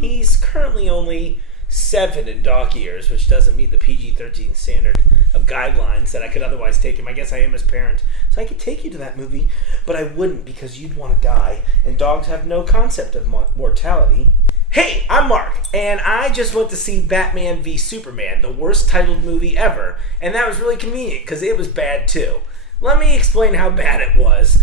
He's currently only 7 in dog years, which doesn't meet the PG-13 standard of guidelines that I could otherwise take him. I guess I am his parent. So I could take you to that movie, but I wouldn't because you'd want to die, and dogs have no concept of mortality. Hey, I'm Mark, and I just went to see Batman v Superman, the worst titled movie ever, and that was really convenient because it was bad too. Let me explain how bad it was.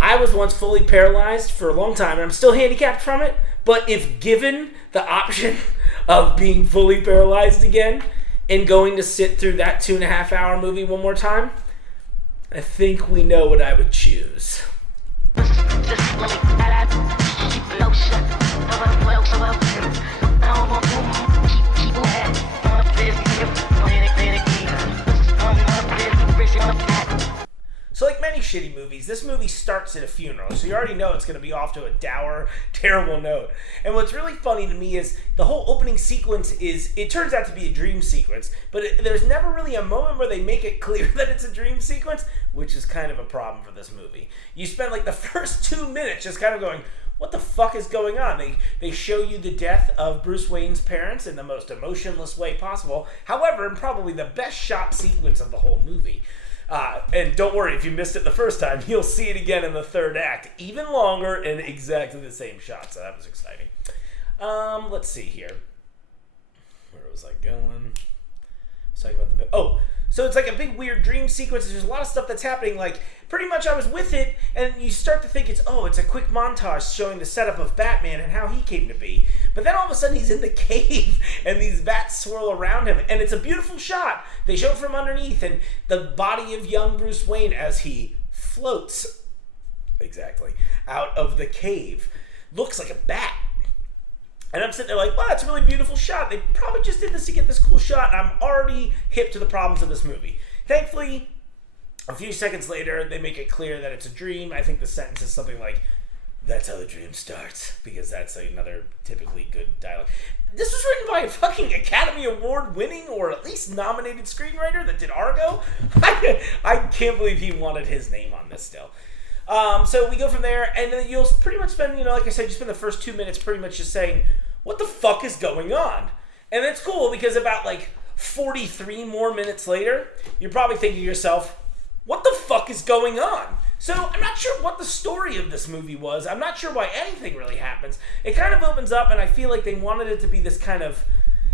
I was once fully paralyzed for a long time, and I'm still handicapped from it, but if given the option of being fully paralyzed again and going to sit through that 2.5-hour movie one more time, I think we know what I would choose. So like many shitty movies, this movie starts at a funeral, so you already know it's going to be off to a dour, terrible note. And what's really funny to me is the whole opening sequence it turns out to be a dream sequence, but there's never really a moment where they make it clear that it's a dream sequence, which is kind of a problem for this movie. You spend like the first 2 minutes just kind of going, what the fuck is going on? They show you the death of Bruce Wayne's parents in the most emotionless way possible. However, in probably the best shot sequence of the whole movie. And don't worry, if you missed it the first time, you'll see it again in the third act. Even longer and exactly the same shot, so that was exciting. Let's see here. Where was I going? I was talking about so it's like a big weird dream sequence. There's a lot of stuff that's happening. Like, pretty much I was with it, and you start to think it's a quick montage showing the setup of Batman and how he came to be. But then all of a sudden he's in the cave, and these bats swirl around him, and it's a beautiful shot. They show it from underneath, and the body of young Bruce Wayne as he floats, out of the cave, looks like a bat. And I'm sitting there like, wow, that's a really beautiful shot. They probably just did this to get this cool shot, and I'm already hip to the problems of this movie. Thankfully, a few seconds later, they make it clear that it's a dream. I think the sentence is something like, that's how the dream starts, because that's another typically good dialogue. This was written by a fucking Academy Award winning, or at least nominated screenwriter that did Argo. I can't believe he wanted his name on this still. So we go from there, and then you'll pretty much spend, like I said, you spend the first 2 minutes pretty much just saying, what the fuck is going on? And it's cool, because about 43 more minutes later, you're probably thinking to yourself, what the fuck is going on? So I'm not sure what the story of this movie was. I'm not sure why anything really happens. It kind of opens up, and I feel like they wanted it to be this kind of,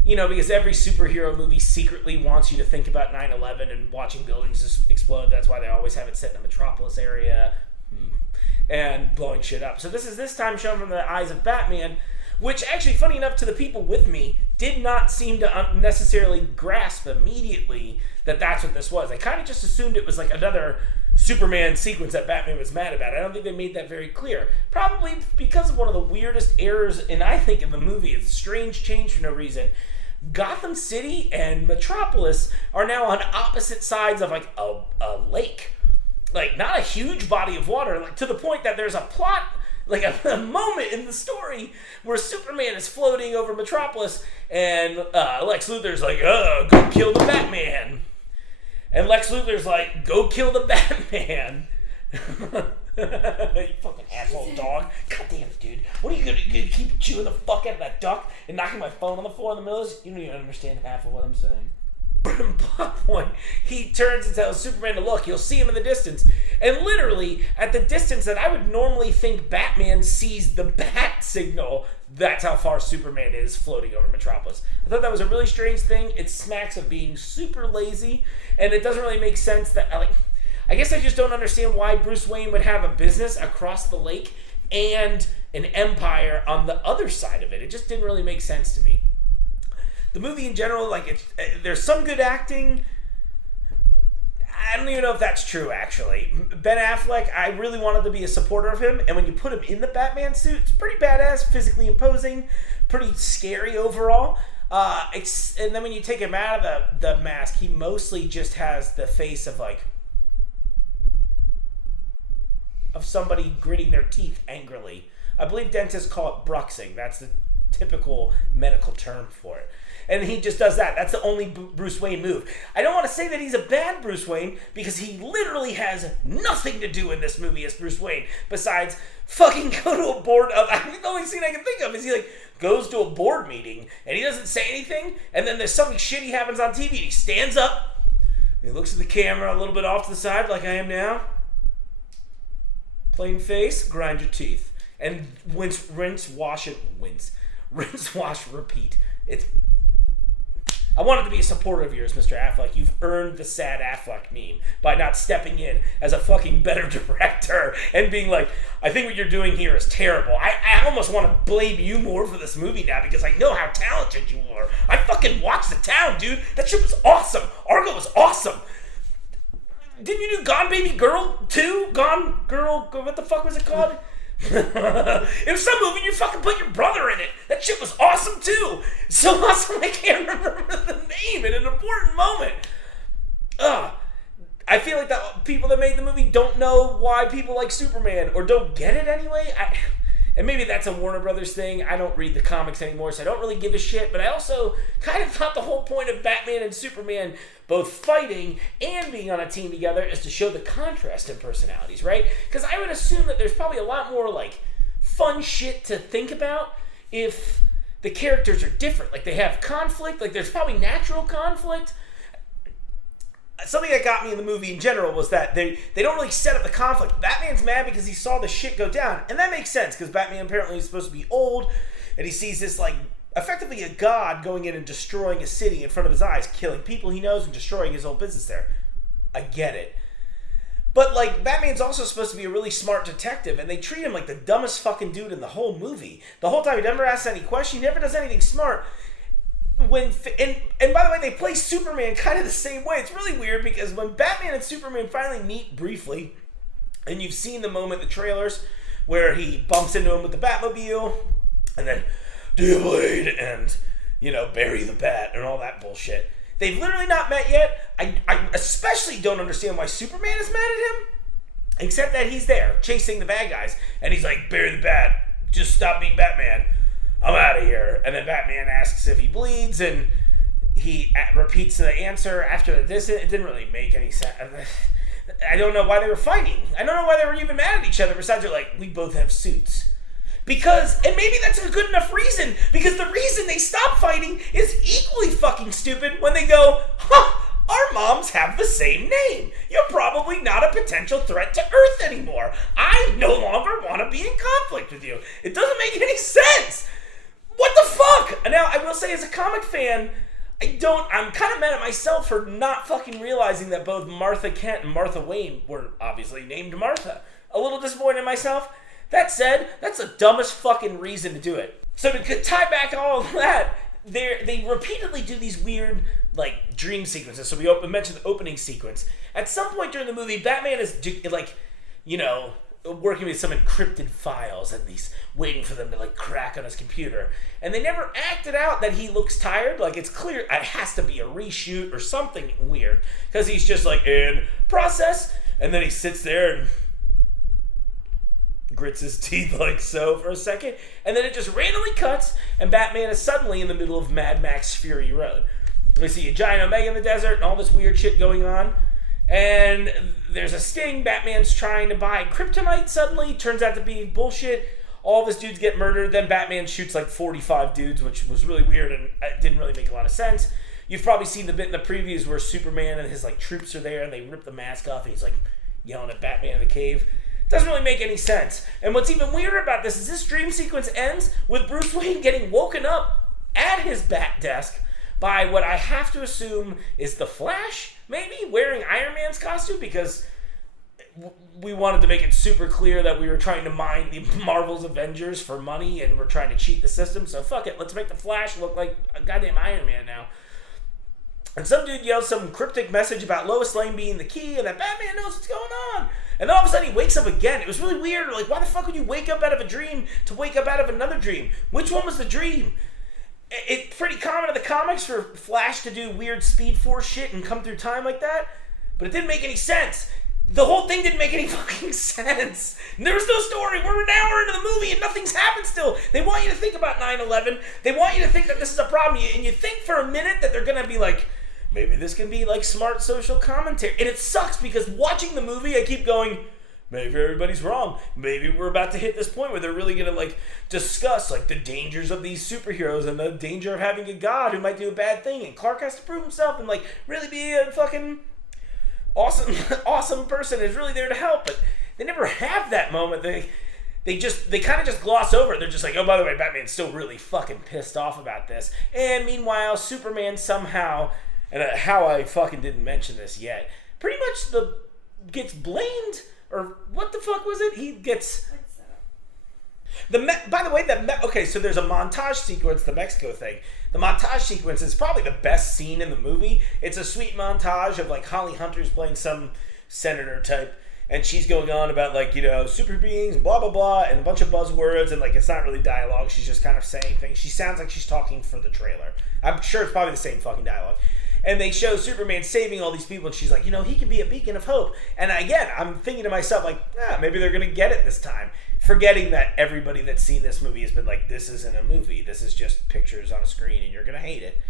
because every superhero movie secretly wants you to think about 9/11 and watching buildings just explode. That's why they always have it set in the Metropolis area and blowing shit up. So this time shown from the eyes of Batman, which actually, funny enough, to the people with me, did not seem to necessarily grasp immediately that that's what this was. They kind of just assumed it was like another Superman sequence that Batman was mad about. I don't think they made that very clear. Probably because of one of the weirdest errors, and I think in the movie, it's a strange change for no reason. Gotham City and Metropolis are now on opposite sides of a lake. Not a huge body of water, to the point that there's a plot, a moment in the story where Superman is floating over Metropolis, and Lex Luthor's like, go kill the Batman. And Lex Luthor's like, go kill the Batman. You fucking asshole dog. God damn it, dude. What are you gonna keep chewing the fuck out of that duck and knocking my phone on the floor in the middle of this? You don't even understand half of what I'm saying. Plot point, he turns and tells Superman to look. You'll see him in the distance. And literally, at the distance that I would normally think Batman sees the bat signal, that's how far Superman is floating over Metropolis. I thought that was a really strange thing. It smacks of being super lazy, and it doesn't really make sense that, I guess I just don't understand why Bruce Wayne would have a business across the lake and an empire on the other side of it. It just didn't really make sense to me. The movie in general, there's some good acting. I don't even know if that's true, actually. Ben Affleck, I really wanted to be a supporter of him, and when you put him in the Batman suit, it's pretty badass, physically imposing, pretty scary overall. And then when you take him out of the mask, he mostly just has the face of somebody gritting their teeth angrily. I believe dentists call it bruxing. That's the typical medical term for it. And he just does that. That's the only Bruce Wayne move. I don't want to say that he's a bad Bruce Wayne, because he literally has nothing to do in this movie as Bruce Wayne besides fucking go to a board of... I think the only scene I can think of is he goes to a board meeting and he doesn't say anything, and then there's something shitty happens on TV and he stands up, and he looks at the camera a little bit off to the side like I am now. Plain face, grind your teeth. And rinse, wash, repeat. I wanted to be a supporter of yours, Mr. Affleck. You've earned the sad Affleck meme by not stepping in as a fucking better director and being like, I think what you're doing here is terrible. I almost want to blame you more for this movie now because I know how talented you are. I fucking watched The Town, dude. That shit was awesome. Argo was awesome. Didn't you do Gone Baby Girl 2? Gone Girl, what the fuck was it called? It was some movie and you fucking put your brother in it. That shit was awesome too. So awesome I can't remember the name in an important moment. I feel like the people that made the movie don't know why people like Superman, or don't get it anyway. And maybe that's a Warner Brothers thing. I don't read the comics anymore, so I don't really give a shit. But I also kind of thought the whole point of Batman and Superman both fighting and being on a team together is to show the contrast in personalities, right? Because I would assume that there's probably a lot more fun shit to think about if the characters are different. They have conflict. There's probably natural conflict. Something that got me in the movie in general was that they don't really set up the conflict. Batman's mad because he saw the shit go down. And that makes sense, because Batman apparently is supposed to be old, and he sees this, effectively a god going in and destroying a city in front of his eyes, killing people he knows and destroying his old business there. I get it. But, Batman's also supposed to be a really smart detective, and they treat him like the dumbest fucking dude in the whole movie. The whole time he never asks any question, he never does anything smart. And by the way, they play Superman kind of the same way. It's really weird because when Batman and Superman finally meet briefly, and you've seen the moment in the trailers where he bumps into him with the Batmobile, and then, do you bleed? And, bury the bat and all that bullshit. They've literally not met yet. I especially don't understand why Superman is mad at him, except that he's there chasing the bad guys, and he's like, bury the bat, just stop being Batman. I'm out of here. And then Batman asks if he bleeds, and he repeats the answer after this. It didn't really make any sense. I don't know why they were fighting. I don't know why they were even mad at each other, besides they're we both have suits. Because, and maybe that's a good enough reason, because the reason they stop fighting is equally fucking stupid when they go, our moms have the same name. You're probably not a potential threat to Earth anymore. I no longer want to be in conflict with you. It doesn't make any sense. What the fuck? Now, I will say, as a comic fan, I'm kind of mad at myself for not fucking realizing that both Martha Kent and Martha Wayne were obviously named Martha. A little disappointed in myself. That said, that's the dumbest fucking reason to do it. So to tie back all of that, they repeatedly do these weird, dream sequences. So we mentioned the opening sequence. At some point during the movie, Batman is, working with some encrypted files, and he's waiting for them to crack on his computer. And they never acted out that he looks tired. It's clear it has to be a reshoot or something weird, because he's just in process, and then he sits there and grits his teeth so for a second, and then it just randomly cuts, and Batman is suddenly in the middle of Mad Max Fury Road. We see a giant Omega in the desert and all this weird shit going on. And there's a sting. Batman's trying to buy kryptonite suddenly. Turns out to be bullshit. All of his dudes get murdered. Then Batman shoots 45 dudes, which was really weird and didn't really make a lot of sense. You've probably seen the bit in the previews where Superman and his troops are there, and they rip the mask off, and he's yelling at Batman in the cave. Doesn't really make any sense. And what's even weirder about this is this dream sequence ends with Bruce Wayne getting woken up at his bat desk by what I have to assume is the Flash, maybe, wearing Iron Man's costume, because we wanted to make it super clear that we were trying to mine the Marvel's Avengers for money, and we're trying to cheat the system, so fuck it, let's make the Flash look like a goddamn Iron Man now. And some dude yells some cryptic message about Lois Lane being the key, and that Batman knows what's going on. And then all of a sudden he wakes up again. It was really weird. Why the fuck would you wake up out of a dream to wake up out of another dream? Which one was the dream? It's pretty common in the comics for Flash to do weird Speed Force shit and come through time like that, but it didn't make any sense. The whole thing didn't make any fucking sense. There was no story. We're an hour into the movie and nothing's happened still. They want you to think about 9/11. They want you to think that this is a problem. And you think for a minute that they're going to be like, maybe this can be like smart social commentary. And it sucks because watching the movie, I keep going, maybe everybody's wrong. Maybe we're about to hit this point where they're really going to like discuss like the dangers of these superheroes and the danger of having a god who might do a bad thing. And Clark has to prove himself and like really be a fucking awesome person is really there to help. But they never have that moment. They kind of just gloss over it. They're just like, oh, by the way, Batman's still really fucking pissed off about this. And meanwhile, Superman somehow, and how I fucking didn't mention this yet, pretty much gets blamed. Or what the fuck was it? He gets... By the way, okay, so there's a montage sequence, the Mexico thing. The montage sequence is probably the best scene in the movie. It's a sweet montage of like Holly Hunter's playing some senator type, and she's going on about like, you know, super beings, blah, blah, blah, and a bunch of buzzwords, and like it's not really dialogue. She's just kind of saying things. She sounds like she's talking for the trailer. I'm sure it's probably the same fucking dialogue. And they show Superman saving all these people, and she's like, you know, he can be a beacon of hope. And again, I'm thinking to myself, like, maybe they're going to get it this time. Forgetting that everybody that's seen this movie has been like, this isn't a movie. This is just pictures on a screen, and you're going to hate it.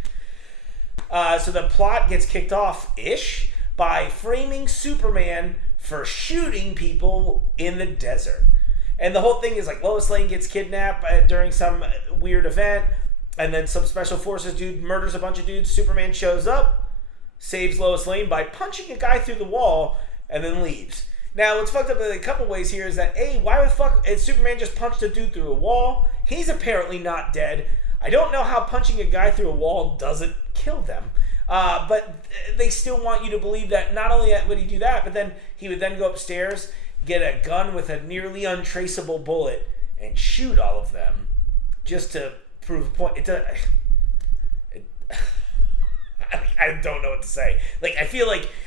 So the plot gets kicked off-ish by framing Superman for shooting people in the desert. And the whole thing is like Lois Lane gets kidnapped during some weird event. And then some special forces dude murders a bunch of dudes. Superman shows up, saves Lois Lane by punching a guy through the wall, and then leaves. Now, what's fucked up in a couple ways here is that, A, why the fuck is Superman just punched a dude through a wall? He's apparently not dead. I don't know how punching a guy through a wall doesn't kill them. But they still want you to believe that not only would he do that, but then he would then go upstairs, get a gun with a nearly untraceable bullet, and shoot all of them just to prove a point. I don't know what to say. Like,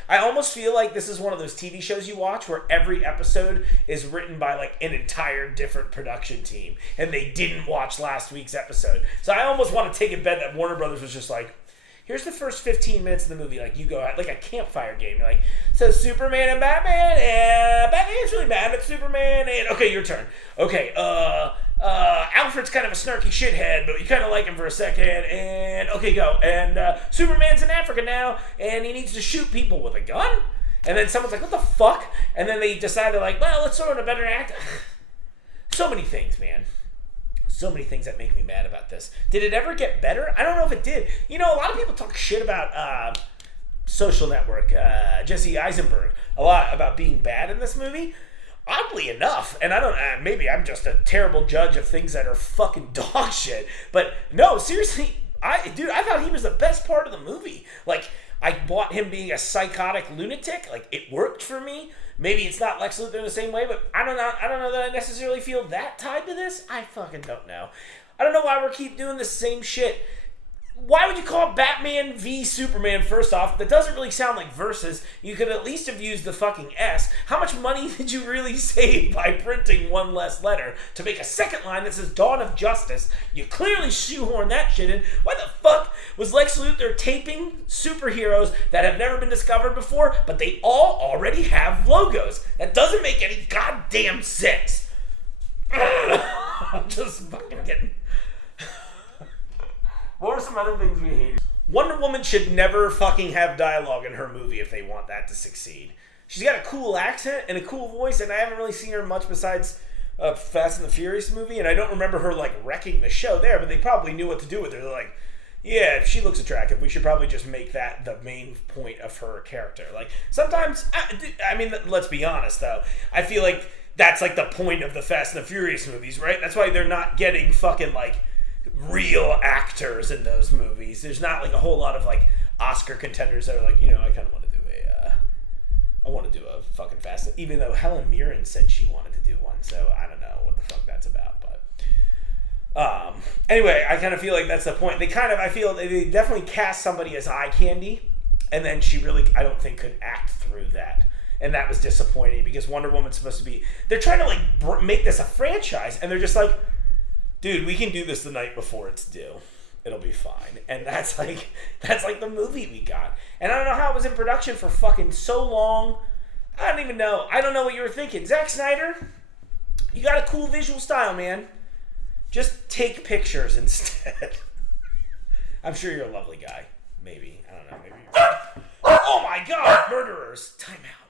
I almost feel like this is one of those TV shows you watch where every episode is written by like an entire different production team, and they didn't watch last week's episode. So I almost want to take a bet that Warner Brothers was just like, here's the first 15 minutes of the movie. Like, you go out, like a campfire game. You're like, so Superman and Batman, and Batman's really mad at Superman, and okay, your turn. Okay, Alfred's kind of a snarky shithead, but you kind of like him for a second, and okay, go. And Superman's in Africa now, and he needs to shoot people with a gun? And then someone's like, what the fuck? And then they decided, like, well, let's throw in a better act. So many things, man. So many things that make me mad about this. Did it ever get better? I don't know if it did. You know, a lot of people talk shit about Social Network, Jesse Eisenberg, a lot about being bad in this movie. Oddly enough, and I don't, maybe I'm just a terrible judge of things that are fucking dog shit, but no, seriously, I thought he was the best part of the movie. Like, I bought him being a psychotic lunatic. Like, it worked for me. Maybe it's not Lex Luthor in the same way, but I don't know that I necessarily feel that tied to this. I fucking don't know. I don't know why we keep doing the same shit. Why would you call it Batman v Superman, first off? That doesn't really sound like versus. You could at least have used the fucking S. How much money did you really save by printing one less letter to make a second line that says Dawn of Justice? You clearly shoehorned that shit in. Why the fuck was Lex Luthor taping superheroes that have never been discovered before, but they all already have logos? That doesn't make any goddamn sense. I'm just fucking getting... What are some other things we hate? Wonder Woman should never fucking have dialogue in her movie if they want that to succeed. She's got a cool accent and a cool voice, and I haven't really seen her much besides Fast and the Furious movie, and I don't remember her, like, wrecking the show there, but they probably knew what to do with her. They're like, yeah, she looks attractive. We should probably just make that the main point of her character. Like, sometimes, I mean, let's be honest, though. I feel like that's, like, the point of the Fast and the Furious movies, right? That's why they're not getting fucking, like, real actors in those movies. There's not like a whole lot of like Oscar contenders that are like, you know, I kind of want to do a fucking Fast, even though Helen Mirren said she wanted to do one, so I don't know what the fuck that's about. But anyway, I kind of feel like that's the point. I feel they definitely cast somebody as eye candy, and then she really, I don't think, could act through that. And that was disappointing because Wonder Woman's supposed to be, they're trying to like make this a franchise, and they're just like, dude, we can do this the night before it's due. It'll be fine. And that's like the movie we got. And I don't know how it was in production for fucking so long. I don't even know. I don't know what you were thinking. Zack Snyder, you got a cool visual style, man. Just take pictures instead. I'm sure you're a lovely guy. Maybe. I don't know. Maybe you're... Oh my god! Murderers! Time out.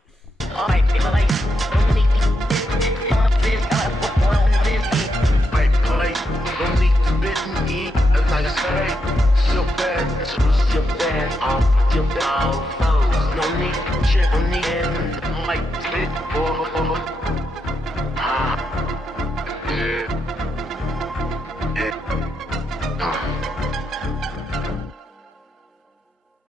No need to shit on the end. Like spit or